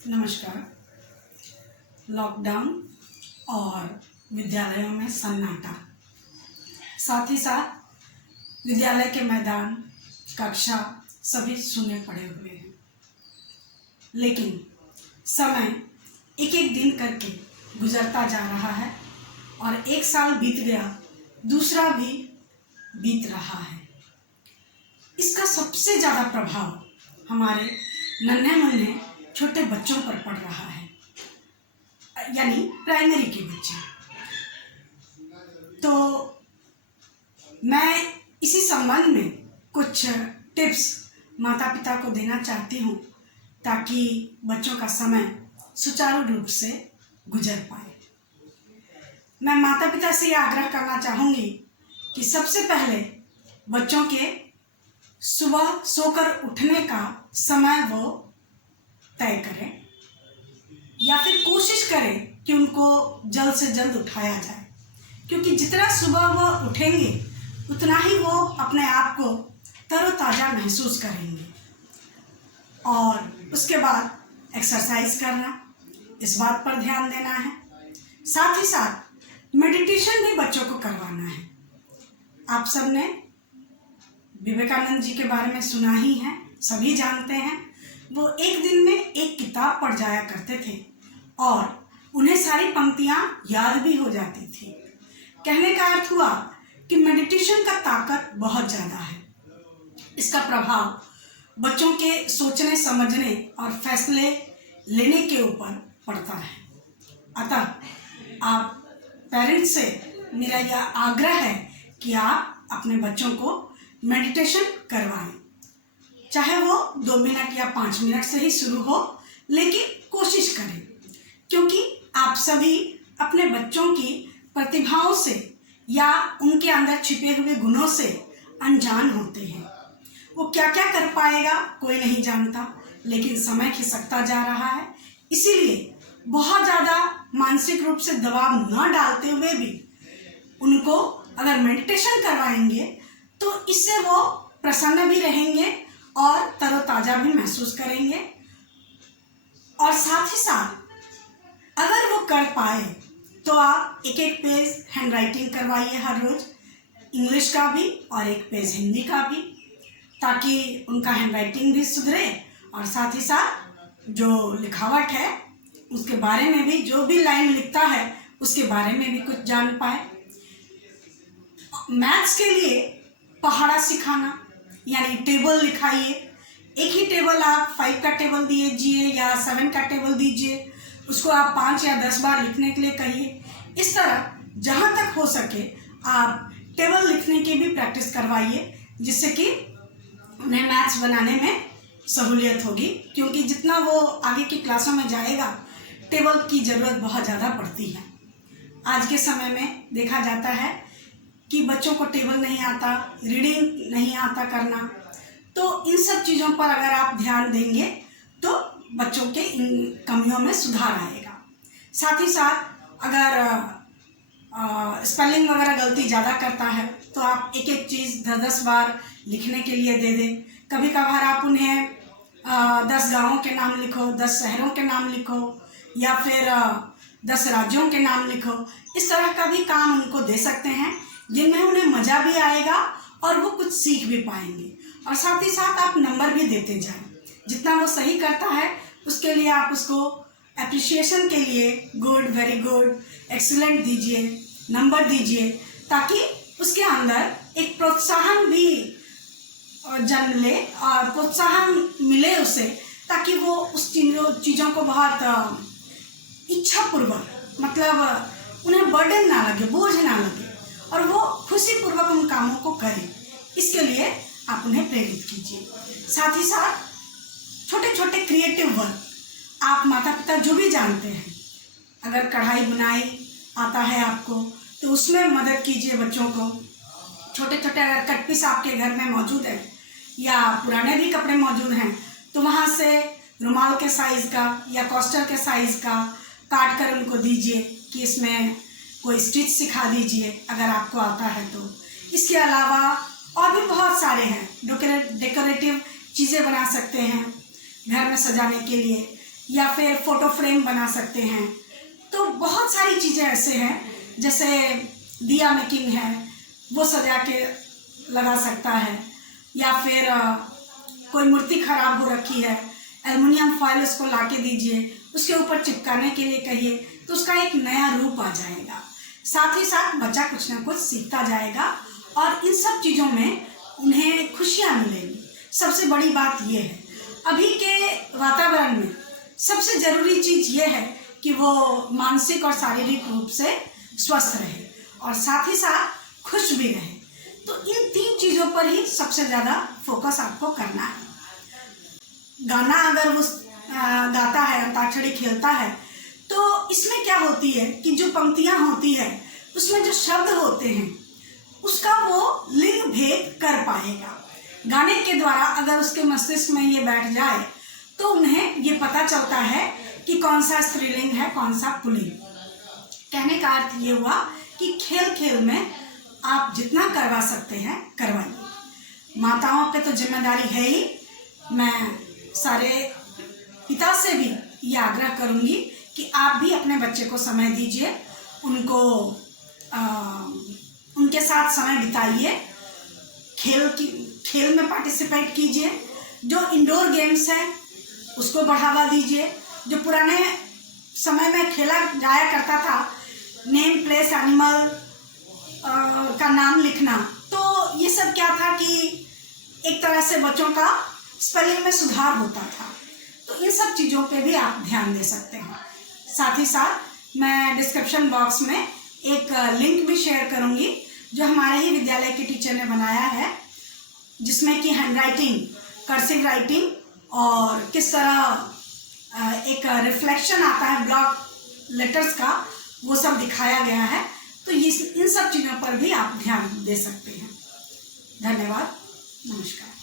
नमस्कार। लॉकडाउन और विद्यालयों में सन्नाटा, साथ ही साथ विद्यालय के मैदान, कक्षा सभी सूने पड़े हुए हैं। लेकिन समय एक एक दिन करके गुजरता जा रहा है और एक साल बीत गया, दूसरा भी बीत रहा है। इसका सबसे ज़्यादा प्रभाव हमारे नन्हे मुन्ने छोटे बच्चों पर पड़ रहा है, यानी प्राइमरी के बच्चे। तो मैं इसी संबंध में कुछ टिप्स माता पिता को देना चाहती हूँ ताकि बच्चों का समय सुचारू रूप से गुजर पाए। मैं माता पिता से यह आग्रह करना चाहूँगी कि सबसे पहले बच्चों के सुबह सोकर उठने का समय वो तय करें या फिर कोशिश करें कि उनको जल्द से जल्द उठाया जाए, क्योंकि जितना सुबह वो उठेंगे उतना ही वो अपने आप को तरोताज़ा महसूस करेंगे। और उसके बाद एक्सरसाइज करना, इस बात पर ध्यान देना है। साथ ही साथ मेडिटेशन भी बच्चों को करवाना है। आप सब ने विवेकानंद जी के बारे में सुना ही है, सभी जानते हैं। वो एक दिन में एक किताब पढ़ जाया करते थे और उन्हें सारी पंक्तियाँ याद भी हो जाती थी। कहने का अर्थ हुआ कि मेडिटेशन का ताकत बहुत ज़्यादा है। इसका प्रभाव बच्चों के सोचने समझने और फैसले लेने के ऊपर पड़ता है। अतः आप पेरेंट्स से मेरा यह आग्रह है कि आप अपने बच्चों को मेडिटेशन करवाएं, चाहे वो 2 मिनट या 5 मिनट से ही शुरू हो, लेकिन कोशिश करें, क्योंकि आप सभी अपने बच्चों की प्रतिभाओं से या उनके अंदर छिपे हुए गुणों से अनजान होते हैं। वो क्या क्या कर पाएगा कोई नहीं जानता, लेकिन समय खिसकता जा रहा है। इसीलिए बहुत ज़्यादा मानसिक रूप से दबाव न डालते हुए भी उनको अगर मेडिटेशन करवाएंगे तो इससे वो प्रसन्न भी रहेंगे और तरोताज़ा भी महसूस करेंगे। और साथ ही साथ अगर वो कर पाए तो आप एक एक पेज हैंड राइटिंग करवाइए हर रोज़, इंग्लिश का भी और एक पेज हिंदी का भी, ताकि उनका हैंड राइटिंग भी सुधरे और साथ ही साथ जो लिखावट है उसके बारे में भी, जो भी लाइन लिखता है उसके बारे में भी कुछ जान पाए। मैथ्स के लिए पहाड़ा सिखाना, यानी टेबल लिखाइए। एक ही टेबल आप 5 का टेबल दीजिए या 7 का टेबल दीजिए, उसको आप 5 या 10 बार लिखने के लिए कहिए। इस तरह जहाँ तक हो सके आप टेबल लिखने की भी प्रैक्टिस करवाइए, जिससे कि उन्हें मैथ्स बनाने में सहूलियत होगी, क्योंकि जितना वो आगे की क्लासों में जाएगा टेबल की ज़रूरत बहुत ज़्यादा पड़ती है। आज के समय में देखा जाता है कि बच्चों को टेबल नहीं आता, रीडिंग नहीं आता करना। तो इन सब चीज़ों पर अगर आप ध्यान देंगे तो बच्चों के इन कमियों में सुधार आएगा। साथ ही साथ अगर स्पेलिंग वगैरह गलती ज़्यादा करता है तो आप एक एक चीज़ 10-10 बार लिखने के लिए दे दें। कभी कभार आप उन्हें 10 गाँवों के नाम लिखो, 10 शहरों के नाम लिखो या फिर 10 राज्यों के नाम लिखो। इस तरह का भी काम उनको दे सकते हैं, जिनमें उन्हें मज़ा भी आएगा और वो कुछ सीख भी पाएंगे। और साथ ही साथ आप नंबर भी देते जाएं। जितना वो सही करता है उसके लिए आप उसको एप्रिशिएशन के लिए गुड, वेरी गुड, एक्सीलेंट दीजिए, नंबर दीजिए, ताकि उसके अंदर एक प्रोत्साहन भी जन्म ले और प्रोत्साहन मिले उसे, ताकि वो उस चीज़ों को बहुत इच्छापूर्वक, मतलब उन्हें बर्डन ना लगे, बोझ ना लगे और वो खुशीपूर्वक उन कामों को करें। इसके लिए आप उन्हें प्रेरित कीजिए। साथ ही साथ छोटे छोटे क्रिएटिव वर्क आप माता पिता जो भी जानते हैं, अगर कढ़ाई बुनाई आता है आपको तो उसमें मदद कीजिए बच्चों को। छोटे छोटे अगर कट पीस आपके घर में मौजूद है या पुराने भी कपड़े मौजूद हैं तो वहाँ से रुमाल के साइज़ का या कोस्टर के साइज़ का काट कर उनको दीजिए कि इसमें कोई स्टिच सिखा दीजिए अगर आपको आता है तो। इसके अलावा और भी बहुत सारे हैं, डेकोरेटिव चीज़ें बना सकते हैं घर में सजाने के लिए, या फिर फ़ोटो फ्रेम बना सकते हैं। तो बहुत सारी चीज़ें ऐसे हैं, जैसे दिया मेकिंग है, वो सजा के लगा सकता है, या फिर कोई मूर्ति ख़राब हो रखी है, एल्युमिनियम फॉइल उसको ला के दीजिए, उसके ऊपर चिपकाने के लिए कहिए, तो उसका एक नया रूप आ जाएगा। साथ ही साथ बच्चा कुछ ना कुछ सीखता जाएगा और इन सब चीज़ों में उन्हें खुशियाँ मिलेंगी। सबसे बड़ी बात ये है, अभी के वातावरण में सबसे ज़रूरी चीज़ ये है कि वो मानसिक और शारीरिक रूप से स्वस्थ रहे और साथ ही साथ खुश भी रहे। तो इन 3 चीज़ों पर ही सबसे ज़्यादा फोकस आपको करना है। गाना अगर वो गाता है, अंताक्षरी खेलता है, तो इसमें क्या होती है कि जो पंक्तियाँ होती है उसमें जो शब्द होते हैं उसका वो लिंग भेद कर पाएगा। गाने के द्वारा अगर उसके मस्तिष्क में ये बैठ जाए तो उन्हें ये पता चलता है कि कौन सा स्त्रीलिंग है, कौन सा पुल्लिंग। कहने का अर्थ ये हुआ कि खेल खेल में आप जितना करवा सकते हैं करवाइए। माताओं पे तो जिम्मेदारी है ही। मैं सारे पिता से भी ये आग्रह करूँगी कि आप भी अपने बच्चे को समय दीजिए, उनके साथ समय बिताइए, खेल में पार्टिसिपेट कीजिए। जो इंडोर गेम्स हैं उसको बढ़ावा दीजिए। जो पुराने समय में खेला जाया करता था, नेम प्लेस एनिमल का नाम लिखना, तो ये सब क्या था कि एक तरह से बच्चों का स्पेलिंग में सुधार होता था। तो इन सब चीज़ों पे भी आप ध्यान दे सकते हैं। साथ ही साथ मैं डिस्क्रिप्शन बॉक्स में एक लिंक भी शेयर करूंगी जो हमारे ही विद्यालय के टीचर ने बनाया है, जिसमें कि हैंड राइटिंग, कर्सिव राइटिंग और किस तरह एक रिफ्लेक्शन आता है ब्लॉक लेटर्स का, वो सब दिखाया गया है। तो इन सब चीज़ों पर भी आप ध्यान दे सकते हैं। धन्यवाद, नमस्कार।